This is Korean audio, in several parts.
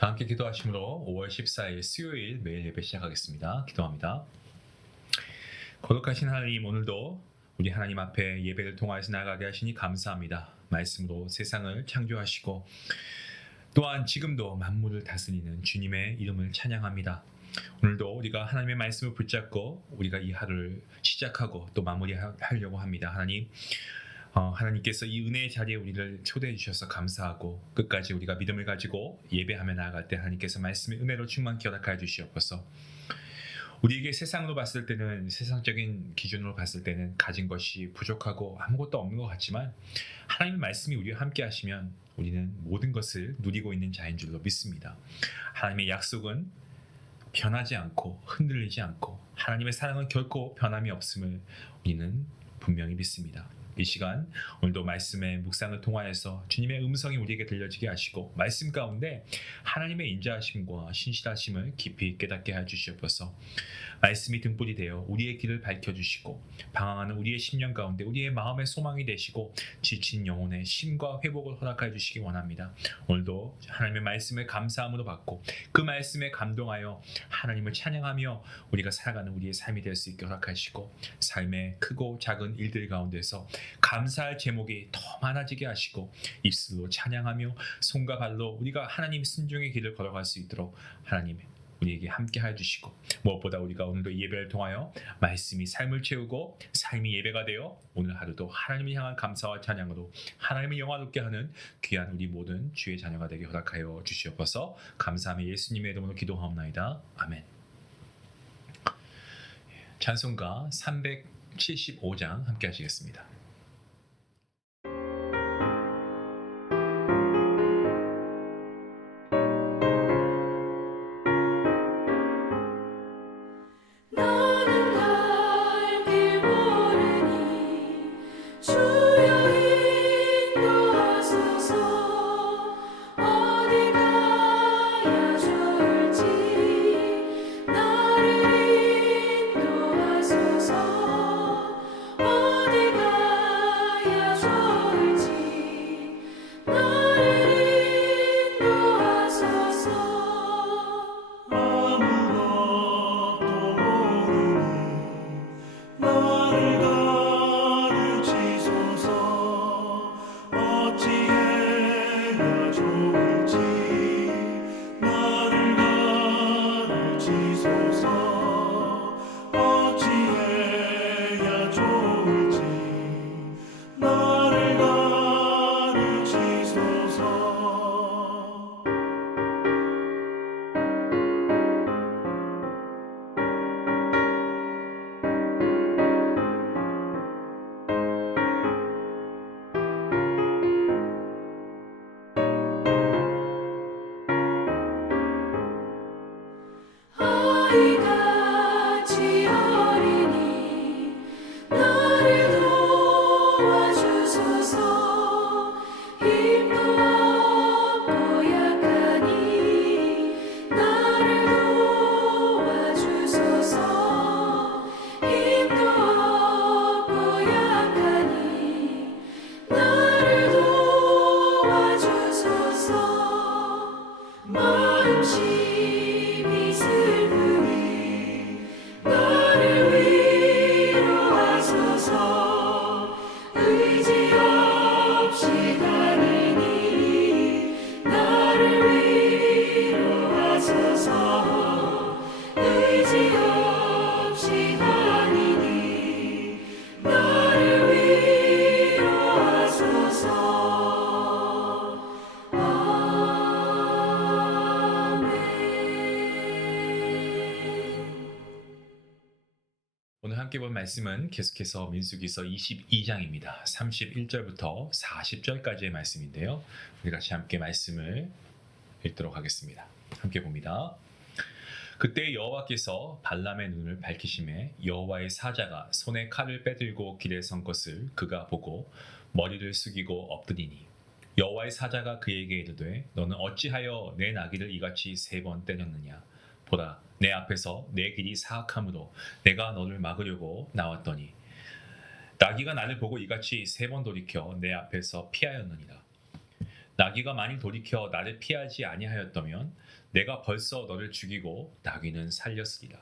다 함께 기도하심으로 5월 14일 수요일 매일 예배 시작하겠습니다. 기도합니다. 거룩하신 하나님, 오늘도 우리 하나님 앞에 예배를 통하여서 나아가게 하시니 감사합니다. 말씀으로 세상을 창조하시고 또한 지금도 만물을 다스리는 주님의 이름을 찬양합니다. 오늘도 우리가 하나님의 말씀을 붙잡고 우리가 이 하루를 시작하고 또 마무리하려고 합니다. 하나님께서 이 은혜의 자리에 우리를 초대해 주셔서 감사하고 끝까지 우리가 믿음을 가지고 예배하며 나아갈 때 하나님께서 말씀의 은혜로 충만케 허락하여 주시옵소서. 우리에게 세상으로 봤을 때는, 세상적인 기준으로 봤을 때는 가진 것이 부족하고 아무것도 없는 것 같지만 하나님의 말씀이 우리와 함께 하시면 우리는 모든 것을 누리고 있는 자인 줄로 믿습니다. 하나님의 약속은 변하지 않고 흔들리지 않고 하나님의 사랑은 결코 변함이 없음을 우리는 분명히 믿습니다. 이 시간 오늘도 말씀의 묵상을 통하여서 주님의 음성이 우리에게 들려지게 하시고 말씀 가운데 하나님의 인자하심과 신실하심을 깊이 깨닫게 해주시옵소서. 말씀이 등불이 되어 우리의 길을 밝혀주시고 방황하는 우리의 심령 가운데 우리의 마음의 소망이 되시고 지친 영혼의 쉼과 회복을 허락해 주시기 원합니다. 오늘도 하나님의 말씀을 감사함으로 받고 그 말씀에 감동하여 하나님을 찬양하며 우리가 살아가는 우리의 삶이 될 수 있게 허락하시고 삶의 크고 작은 일들 가운데서 감사할 제목이 더 많아지게 하시고 입술로 찬양하며 손과 발로 우리가 하나님 순종의 길을 걸어갈 수 있도록 하나님 우리에게 함께 해주시고 무엇보다 우리가 오늘도 예배를 통하여 말씀이 삶을 채우고 삶이 예배가 되어 오늘 하루도 하나님을 향한 감사와 찬양으로 하나님을 영화롭게 하는 귀한 우리 모든 주의 자녀가 되게 허락하여 주시옵소서. 감사하며 예수님의 이름으로 기도하옵나이다. 아멘. 찬송가 375장 함께 하시겠습니다. 오늘 함께 볼 말씀은 계속해서 민수기서 22장입니다. 31절부터 40절까지의 말씀인데요. 우리 같이 함께 말씀을 읽도록 하겠습니다. 함께 봅니다. 그때 여호와께서 발람의 눈을 밝히심에 여호와의 사자가 손에 칼을 빼들고 길에 선 것을 그가 보고 머리를 숙이고 엎드리니 여호와의 사자가 그에게 이르되 너는 어찌하여 내 나귀를 이같이 3번 때렸느냐. 보라, 내 앞에서 내 길이 사악함으로 내가 너를 막으려고 나왔더니 나귀가 나를 보고 이같이 3번 돌이켜 내 앞에서 피하였느니라. 나귀가 만일 돌이켜 나를 피하지 아니하였다면 내가 벌써 너를 죽이고 나귀는 살렸으리라.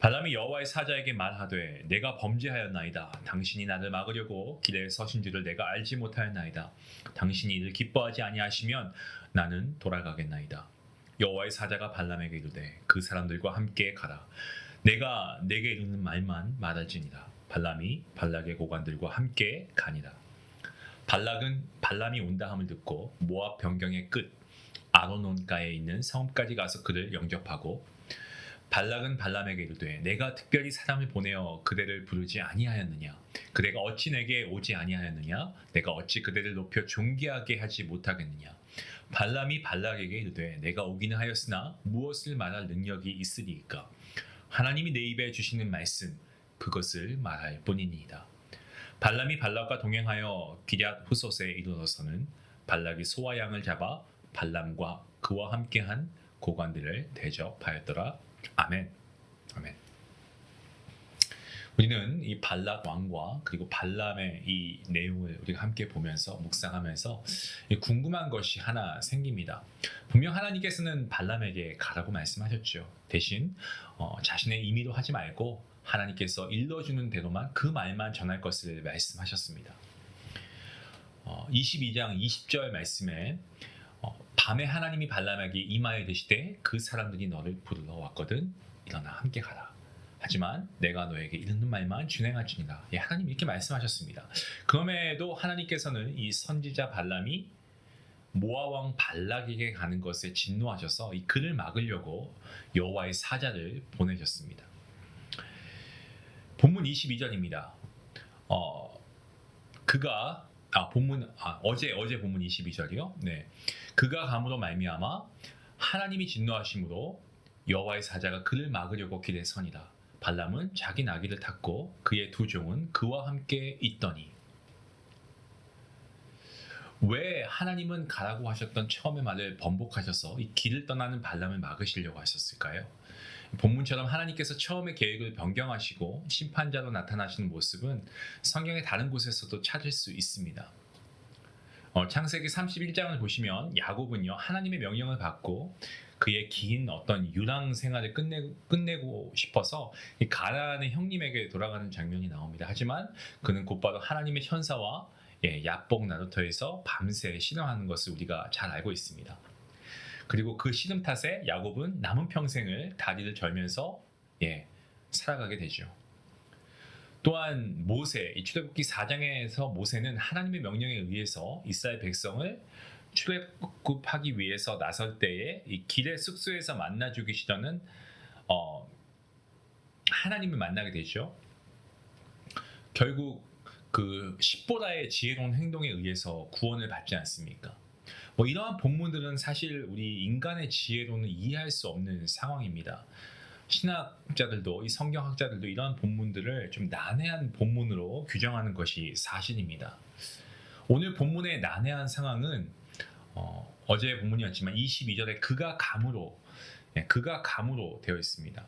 발람이 여호와의 사자에게 말하되 내가 범죄하였나이다. 당신이 나를 막으려고 길에 서신 줄을 내가 알지 못하였나이다. 당신이 이를 기뻐하지 아니하시면 나는 돌아가겠나이다. 여호와의 사자가 발람에게 이르되 그 사람들과 함께 가라. 내가 내게 이르는 말만 말할지니라. 발람이 발락의 고관들과 함께 가니라. 발락은 발람이 온다 함을 듣고 모압 변경의 끝 아로논가에 있는 성까지 가서 그를 영접하고, 발락은 발람에게 이르되 내가 특별히 사람을 보내어 그대를 부르지 아니하였느냐? 그대가 어찌 내게 오지 아니하였느냐? 내가 어찌 그대를 높여 존귀하게 하지 못하겠느냐? 발람이 발락에게 이르되 내가 오기는 하였으나 무엇을 말할 능력이 있으리이까? 하나님이 내 입에 주시는 말씀 그것을 말할 뿐이니이다. 발람이 발락과 동행하여 기럇 후솥에 이르러서는 발락이 소와 양을 잡아 발람과 그와 함께한 고관들을 대접하였더라. 아멘. 아멘. 우리는 이 발락 왕과 그리고 발람의 이 내용을 우리가 함께 보면서 묵상하면서 궁금한 것이 하나 생깁니다. 분명 하나님께서는 발람에게 가라고 말씀하셨죠. 대신 자신의 임의로 하지 말고 하나님께서 일러주는 대로만 그 말만 전할 것을 말씀하셨습니다. 22장 20절 말씀에 밤에 하나님이 발람에게 임하여 이르시되 그 사람들이 너를 부르러 왔거든 일어나 함께 가라. 하지만 내가 너에게 이르는 말만 준행할지니라. 하나님이 이렇게 말씀하셨습니다. 그럼에도 하나님께서는 이 선지자 발람이 모압 왕 발락에게 가는 것에 진노하셔서 이 그를 막으려고 여호와의 사자를 보내셨습니다. 본문 22절입니다. 어제 본문 22절이요. 네. 그가 감으로 말미암아 하나님이 진노하심으로 여호와의 사자가 그를 막으려고 길에 서니라. 발람은 자기 나귀를 탔고 그의 두 종은 그와 함께 있더니. 왜 하나님은 가라고 하셨던 처음의 말을 번복하셔서 이 길을 떠나는 발람을 막으시려고 하셨을까요? 본문처럼 하나님께서 처음에 계획을 변경하시고 심판자로 나타나시는 모습은 성경의 다른 곳에서도 찾을 수 있습니다. 창세기 31장을 보시면 야곱은요 하나님의 명령을 받고 그의 긴 어떤 유랑 생활을 끝내고 싶어서 이 가나안의 형님에게 돌아가는 장면이 나옵니다. 하지만 그는 곧바로 하나님의 현사와 야복 나루터에서 밤새 신음하는 것을 우리가 잘 알고 있습니다. 그리고 그 신음 탓에 야곱은 남은 평생을 다리를 절면서 살아가게 되죠. 또한 모세, 이 출애굽기 4장에서 모세는 하나님의 명령에 의해서 이스라엘 백성을 출애굽하기 위해서 나설 때에 이 길의 숙소에서 만나 죽이시려는 하나님을 만나게 되죠. 결국 그 십보라의 지혜로운 행동에 의해서 구원을 받지 않습니까? 이러한 본문들은 사실 우리 인간의 지혜로는 이해할 수 없는 상황입니다. 신학자들도 이 성경학자들도 이러한 본문들을 좀 난해한 본문으로 규정하는 것이 사실입니다. 오늘 본문의 난해한 상황은 어제 본문이었지만 22절에 그가 감으로 되어 있습니다.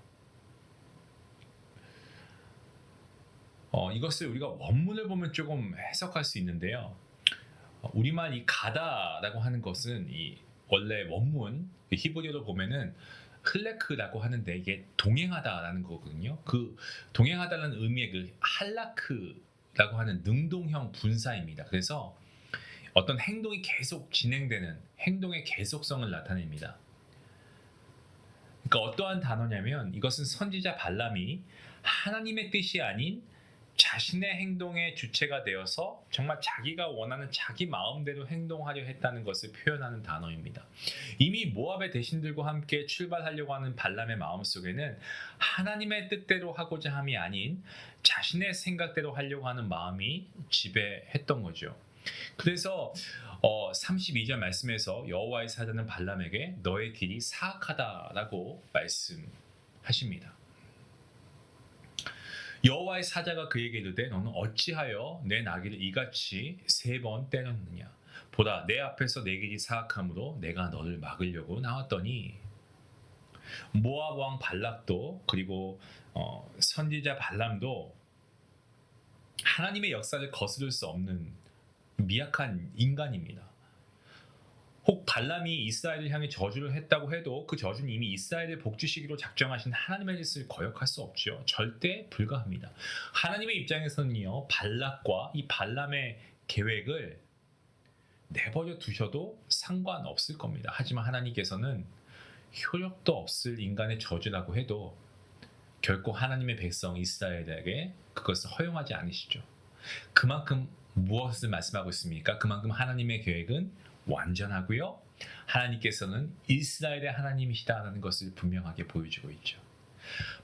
이것을 우리가 원문을 보면 조금 해석할 수 있는데요. 우리말 이 가다라고 하는 것은 이 원래 원문 히브리어로 보면은 흘레크라고 하는데 이게 동행하다라는 거거든요. 그 동행하다라는 의미의 그 할라크라고 하는 능동형 분사입니다. 그래서 어떤 행동이 계속 진행되는 행동의 계속성을 나타냅니다. 그러니까 어떠한 단어냐면 이것은 선지자 발람이 하나님의 뜻이 아닌 자신의 행동의 주체가 되어서 정말 자기가 원하는 자기 마음대로 행동하려 했다는 것을 표현하는 단어입니다. 이미 모압의 대신들과 함께 출발하려고 하는 발람의 마음속에는 하나님의 뜻대로 하고자 함이 아닌 자신의 생각대로 하려고 하는 마음이 지배했던 거죠. 그래서 32절 말씀에서 여호와의 사자는 발람에게 너의 길이 사악하다라고 말씀하십니다. 여호와의 사자가 그에게 이르되 너는 어찌하여 내 나귀를 이같이 3번 때렸느냐? 보라 내 앞에서 내 길이 사악함으로 내가 너를 막으려고 나왔더니. 모압 왕 발락도 그리고 선지자 발람도 하나님의 역사를 거스를 수 없는 미약한 인간입니다. 혹 발람이 이스라엘을 향해 저주를 했다고 해도 그 저주는 이미 이스라엘을 복주시기로 작정하신 하나님의 뜻을 거역할 수 없죠. 절대 불가합니다. 하나님의 입장에서는요, 발락과 이 발람의 계획을 내버려 두셔도 상관없을 겁니다. 하지만 하나님께서는 효력도 없을 인간의 저주라고 해도 결코 하나님의 백성 이스라엘에게 그것을 허용하지 않으시죠. 그만큼 무엇을 말씀하고 있습니까? 그만큼 하나님의 계획은 완전하고요, 하나님께서는 이스라엘의 하나님이시다라는 것을 분명하게 보여주고 있죠.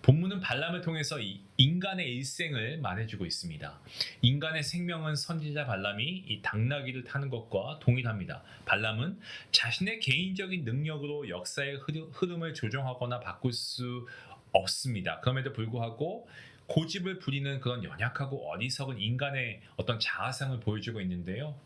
본문은 발람을 통해서 인간의 일생을 말해주고 있습니다. 인간의 생명은 선지자 발람이 이 당나귀를 타는 것과 동일합니다. 발람은 자신의 개인적인 능력으로 역사의 흐름을 조정하거나 바꿀 수 없습니다. 그럼에도 불구하고 고집을 부리는 그런 연약하고 어리석은 인간의 어떤 자아상을 보여주고 있는데요.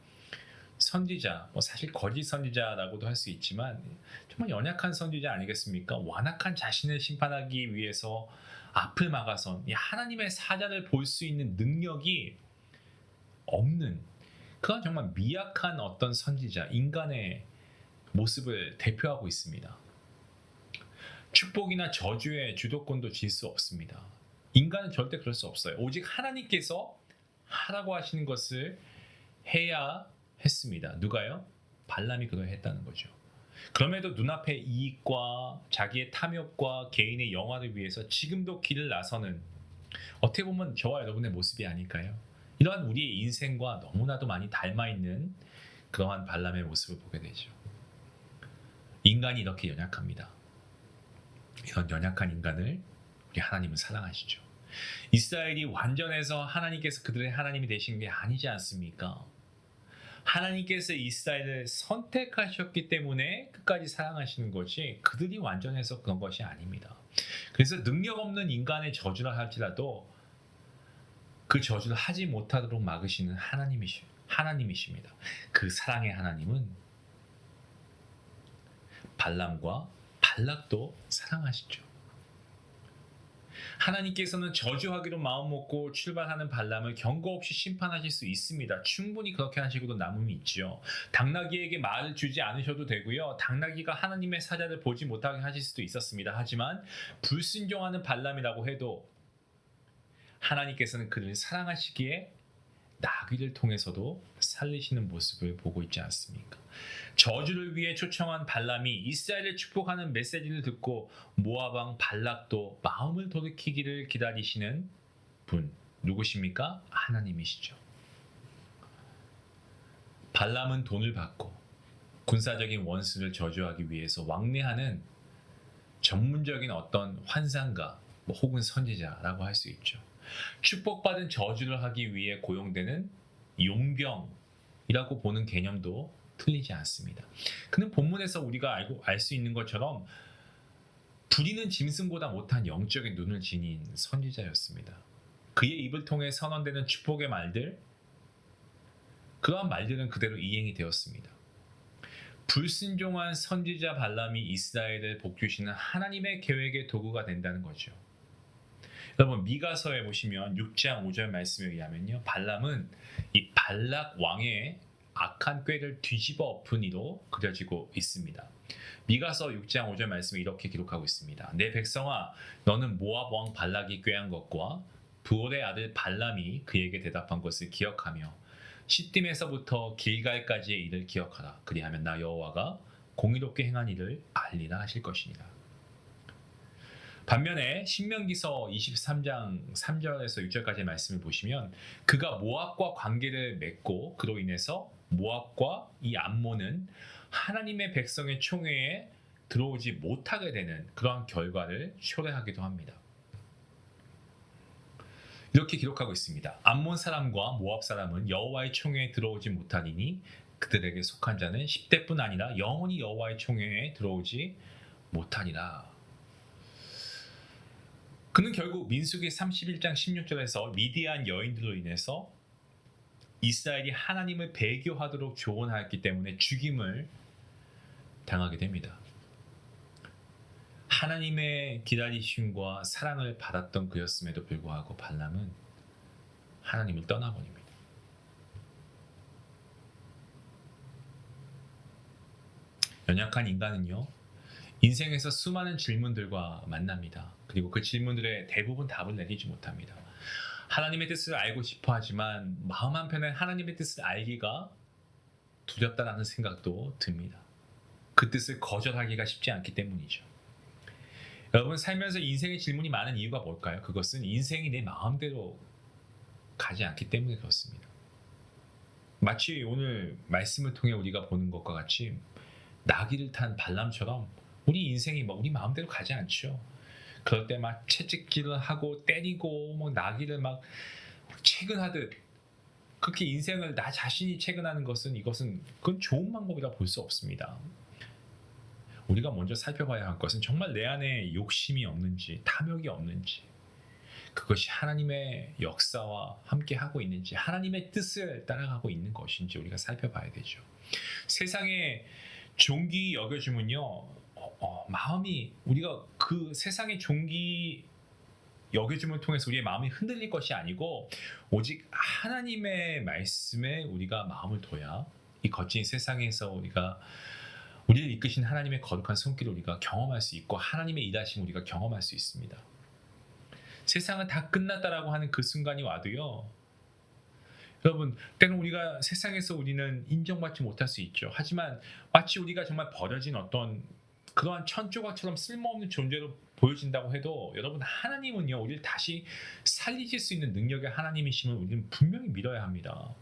선지자, 사실 거짓 선지자라고도 할 수 있지만 정말 연약한 선지자 아니겠습니까? 완악한 자신을 심판하기 위해서 앞을 막아선 하나님의 사자를 볼 수 있는 능력이 없는 그런 정말 미약한 어떤 선지자, 인간의 모습을 대표하고 있습니다. 축복이나 저주의 주도권도 질 수 없습니다. 인간은 절대 그럴 수 없어요. 오직 하나님께서 하라고 하시는 것을 해야 했습니다. 누가요? 발람이 그걸 했다는 거죠. 그럼에도 눈앞의 이익과 자기의 탐욕과 개인의 영화를 위해서 지금도 길을 나서는, 어떻게 보면 저와 여러분의 모습이 아닐까요? 이러한 우리의 인생과 너무나도 많이 닮아있는 그러한 발람의 모습을 보게 되죠. 인간이 이렇게 연약합니다. 이런 연약한 인간을 우리 하나님은 사랑하시죠. 이스라엘이 완전해서 하나님께서 그들의 하나님이 되신 게 아니지 않습니까? 하나님께서 이스라엘을 선택하셨기 때문에 끝까지 사랑하시는 것이, 그들이 완전해서 그런 것이 아닙니다. 그래서 능력 없는 인간의 저주라 할지라도 그 저주를 하지 못하도록 막으시는 하나님이십니다. 그 사랑의 하나님은 발람과 발락도 사랑하시죠. 하나님께서는 저주하기로 마음먹고 출발하는 발람을 경고 없이 심판하실 수 있습니다. 충분히 그렇게 하시고도 남음이 있죠. 당나귀에게 말을 주지 않으셔도 되고요, 당나귀가 하나님의 사자를 보지 못하게 하실 수도 있었습니다. 하지만 불순종하는 발람이라고 해도 하나님께서는 그를 사랑하시기에 나귀를 통해서도 살리시는 모습을 보고 있지 않습니까? 저주를 위해 초청한 발람이 이스라엘을 축복하는 메시지를 듣고 모압 왕 발락도 마음을 돌이키기를 기다리시는 분, 누구십니까? 하나님이시죠. 발람은 돈을 받고 군사적인 원수를 저주하기 위해서 왕래하는 전문적인 어떤 환상가 혹은 선지자라고 할 수 있죠. 축복받은 저주를 하기 위해 고용되는 용병이라고 보는 개념도 틀리지 않습니다. 그는 본문에서 우리가 알 수 있는 것처럼 부리는 짐승보다 못한 영적인 눈을 지닌 선지자였습니다. 그의 입을 통해 선언되는 축복의 말들, 그러한 말들은 그대로 이행이 되었습니다. 불순종한 선지자 발람이 이스라엘을 복주시는 하나님의 계획의 도구가 된다는 거죠. 여러분, 미가서에 보시면 6장 5절 말씀에 의하면요, 발람은 이 발락 왕의 악한 꾀를 뒤집어 엎은 이로 그려지고 있습니다. 미가서 6장 5절 말씀에 이렇게 기록하고 있습니다. 내 백성아, 너는 모압 왕 발락이 꾀한 것과 부올의 아들 발람이 그에게 대답한 것을 기억하며 시딤에서부터 길갈까지의 일을 기억하라. 그리하면 나 여호와가 공의롭게 행한 일을 알리라 하실 것이니라. 반면에 신명기서 23장 3절에서 6절까지의 말씀을 보시면 그가 모압과 관계를 맺고 그로 인해서 모압과 이 암몬은 하나님의 백성의 총회에 들어오지 못하게 되는 그러한 결과를 초래하기도 합니다. 이렇게 기록하고 있습니다. 암몬 사람과 모압 사람은 여호와의 총회에 들어오지 못하리니 그들에게 속한 자는 10대뿐 아니라 영원히 여호와의 총회에 들어오지 못하리라. 그는 결국 민수기 31장 16절에서 미디안 여인들로 인해서 이스라엘이 하나님을 배교하도록 조언하였기 때문에 죽임을 당하게 됩니다. 하나님의 기다리심과 사랑을 받았던 그였음에도 불구하고 발람은 하나님을 떠나버립니다. 연약한 인간은요, 인생에서 수많은 질문들과 만납니다. 그리고 그 질문들의 대부분 답을 내리지 못합니다. 하나님의 뜻을 알고 싶어 하지만 마음 한편에 하나님의 뜻을 알기가 두렵다라는 생각도 듭니다. 그 뜻을 거절하기가 쉽지 않기 때문이죠. 여러분, 살면서 인생의 질문이 많은 이유가 뭘까요? 그것은 인생이 내 마음대로 가지 않기 때문에 그렇습니다. 마치 오늘 말씀을 통해 우리가 보는 것과 같이 나귀를 탄 발람처럼 우리 인생이 우리 마음대로 가지 않죠. 그럴 때 막 채찍질을 하고 때리고 나귀를 막 채근하듯 그렇게 인생을 나 자신이 채근하는 이것은 그건 좋은 방법이라 볼 수 없습니다. 우리가 먼저 살펴봐야 할 것은 정말 내 안에 욕심이 없는지, 탐욕이 없는지, 그것이 하나님의 역사와 함께 하고 있는지, 하나님의 뜻을 따라가고 있는 것인지 우리가 살펴봐야 되죠. 세상의 종기 여겨줌은요, 마음이 우리가 그 세상의 종기 여겨줌을 통해서 우리의 마음이 흔들릴 것이 아니고 오직 하나님의 말씀에 우리가 마음을 둬야 이 거친 세상에서 우리를 이끄신 하나님의 거룩한 손길을 우리가 경험할 수 있고 하나님의 일하심을 우리가 경험할 수 있습니다. 세상은 다 끝났다라고 하는 그 순간이 와도요, 여러분, 때는 우리가 세상에서 우리는 인정받지 못할 수 있죠. 하지만 마치 우리가 정말 버려진 어떤 그러한 천조각처럼 쓸모없는 존재로 보여진다고 해도 여러분, 하나님은요, 우리를 다시 살리실 수 있는 능력의 하나님이심을 우리는 분명히 믿어야 합니다.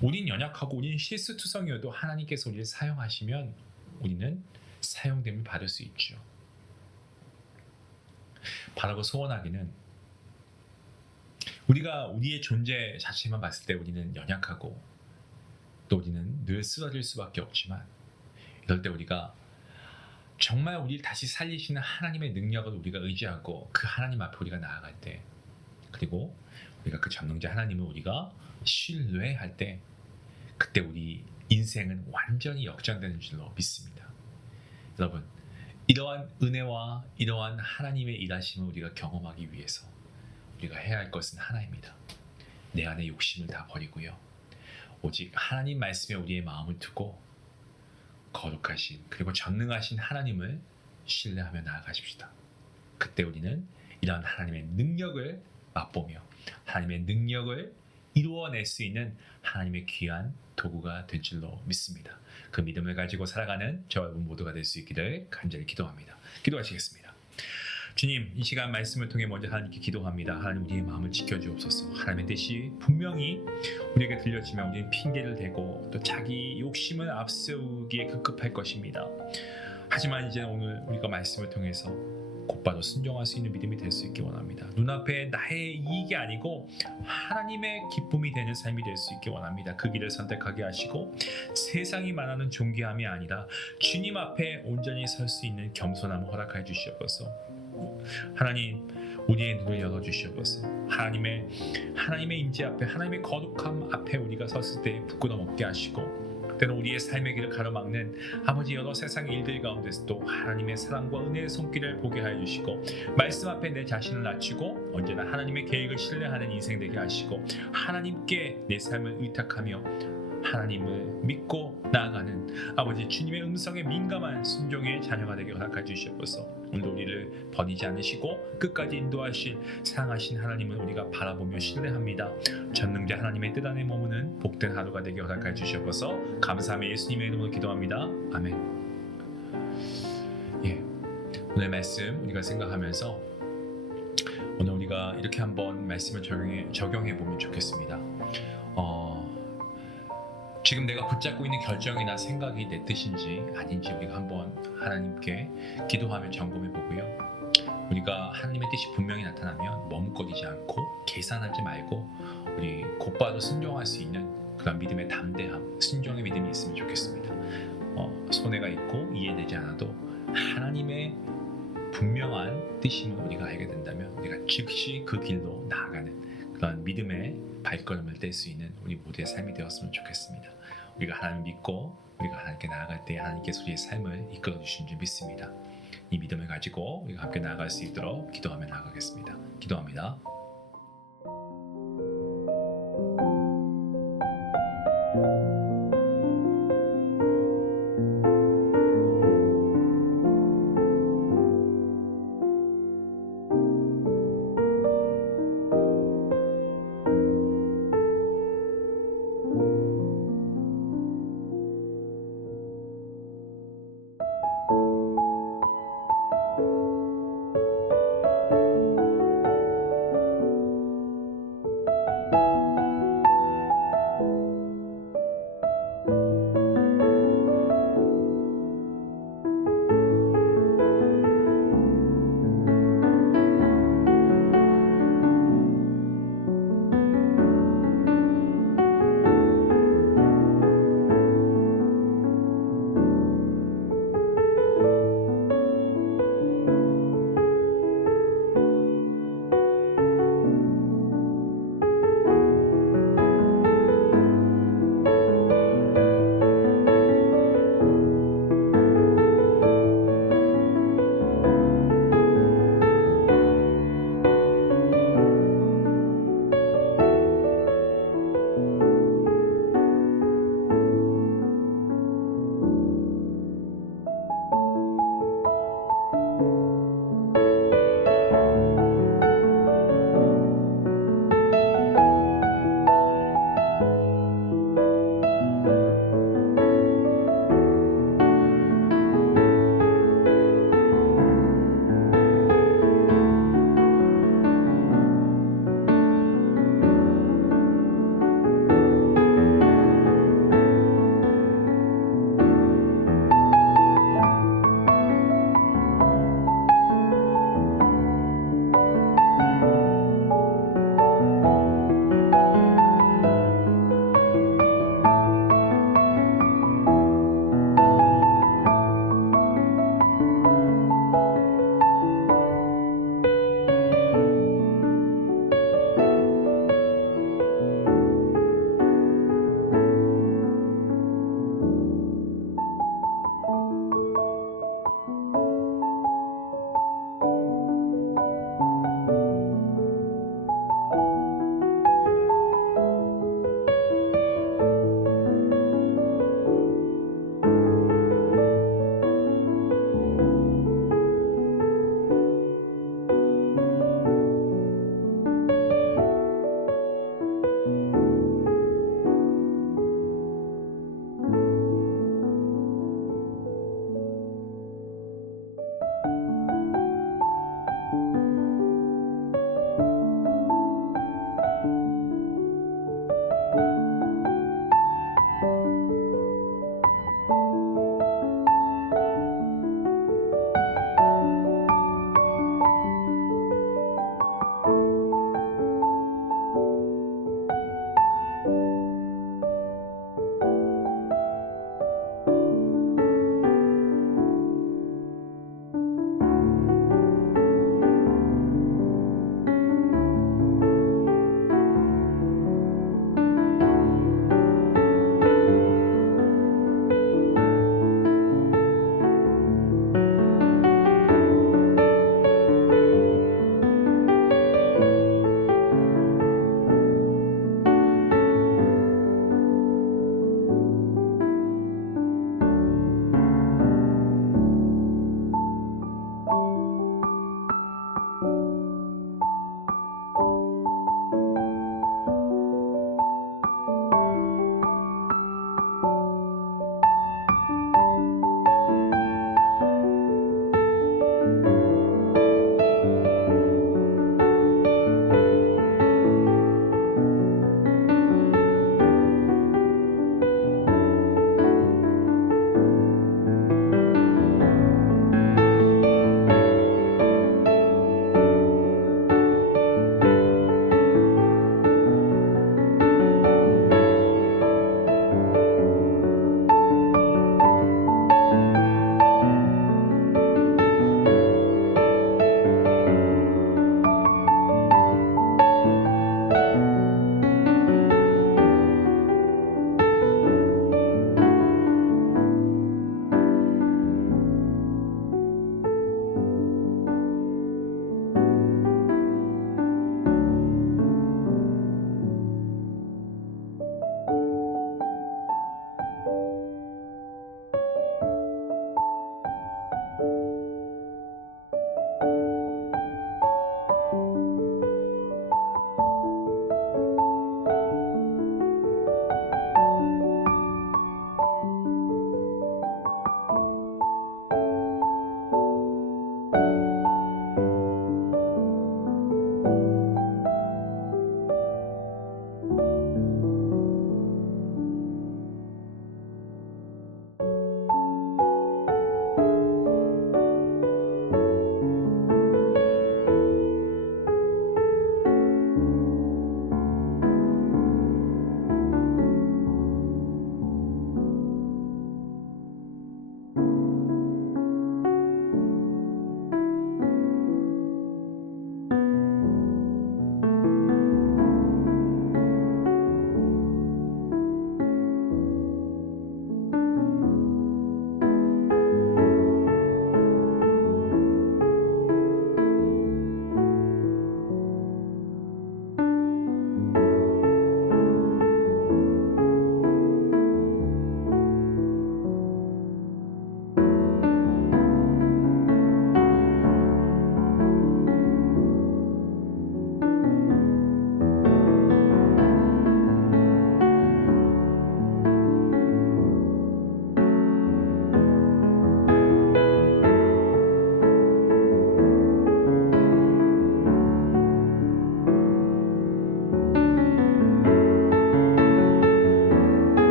우린 연약하고 우리는 실수투성이어도 하나님께서 우리를 사용하시면 우리는 사용됨을 받을 수 있죠. 바라고 소원하기는 우리가 우리의 존재 자체만 봤을 때 우리는 연약하고 또 우리는 늘 쓰러질 수밖에 없지만 이럴 때 우리가 정말 우리를 다시 살리시는 하나님의 능력을 우리가 의지하고 그 하나님 앞에 우리가 나아갈 때, 그리고 우리가 그 전능자 하나님을 우리가 신뢰할 때, 그때 우리 인생은 완전히 역전되는 줄로 믿습니다. 여러분, 이러한 은혜와 이러한 하나님의 일하심을 우리가 경험하기 위해서 우리가 해야 할 것은 하나입니다. 내 안의 욕심을 다 버리고요, 오직 하나님 말씀에 우리의 마음을 두고 거룩하신 그리고 전능하신 하나님을 신뢰하며 나아가십시다. 그때 우리는 이러한 하나님의 능력을 맛보며 하나님의 능력을 이루어낼 수 있는 하나님의 귀한 도구가 될 줄로 믿습니다. 그 믿음을 가지고 살아가는 저와 여러분 모두가 될 수 있기를 간절히 기도합니다. 기도하시겠습니다. 주님, 이 시간 말씀을 통해 먼저 하나님께 기도합니다. 하나님, 우리의 마음을 지켜주옵소서. 하나님의 뜻이 분명히 우리에게 들려지면 우리는 핑계를 대고 또 자기 욕심을 앞세우기에 급급할 것입니다. 하지만 이제 오늘 우리가 말씀을 통해서 곧바로 순종할 수 있는 믿음이 될 수 있기 원합니다. 눈앞에 나의 이익이 아니고 하나님의 기쁨이 되는 삶이 될 수 있기 원합니다. 그 길을 선택하게 하시고 세상이 말하는 존귀함이 아니라 주님 앞에 온전히 설 수 있는 겸손함을 허락해 주시옵소서. 하나님, 우리의 눈을 열어주시옵소서. 하나님의 임재 앞에, 하나님의 거룩함 앞에 우리가 섰을 때 부끄럼 없게 하시고, 때로 우리의 삶의 길을 가로막는 아버지 여러 세상의 일들 가운데서도 하나님의 사랑과 은혜의 손길을 보게 하여 주시고, 말씀 앞에 내 자신을 낮추고 언제나 하나님의 계획을 신뢰하는 인생 되게 하시고, 하나님께 내 삶을 의탁하며 하나님을 믿고 나아가는 아버지 주님의 음성에 민감한 순종의 자녀가 되게 허락해 주시옵소서. 오늘도 우리를 버리지 않으시고 끝까지 인도하실 사랑하신 하나님을 우리가 바라보며 신뢰합니다. 전능자 하나님의 뜻 안에 머무는 복된 하루가 되게 허락해 주시옵소서. 감사하며 예수님의 이름으로 기도합니다. 아멘. 오늘 말씀 우리가 생각하면서 오늘 우리가 이렇게 한번 말씀을 적용해 보면 좋겠습니다. 지금 내가 붙잡고 있는 결정이나 생각이 내 뜻인지 아닌지 우리가 한번 하나님께 기도하며 점검해 보고요. 우리가 하나님의 뜻이 분명히 나타나면 머뭇거리지 않고 계산하지 말고 우리 곧바로 순종할 수 있는 그런 믿음의 담대함, 순종의 믿음이 있으면 좋겠습니다. 손해가 있고 이해되지 않아도 하나님의 분명한 뜻임을 우리가 알게 된다면 우리가 즉시 그 길로 나아가는 그런 믿음의 발걸음을 뗄 수 있는 우리 모두의 삶이 되었으면 좋겠습니다. 우리가 하나님 믿고 우리가 하나님께 나아갈 때 하나님께서 우리의 삶을 이끌어 주신 줄 믿습니다. 이 믿음을 가지고 우리가 함께 나아갈 수 있도록 기도하며 나아가겠습니다. 기도합니다.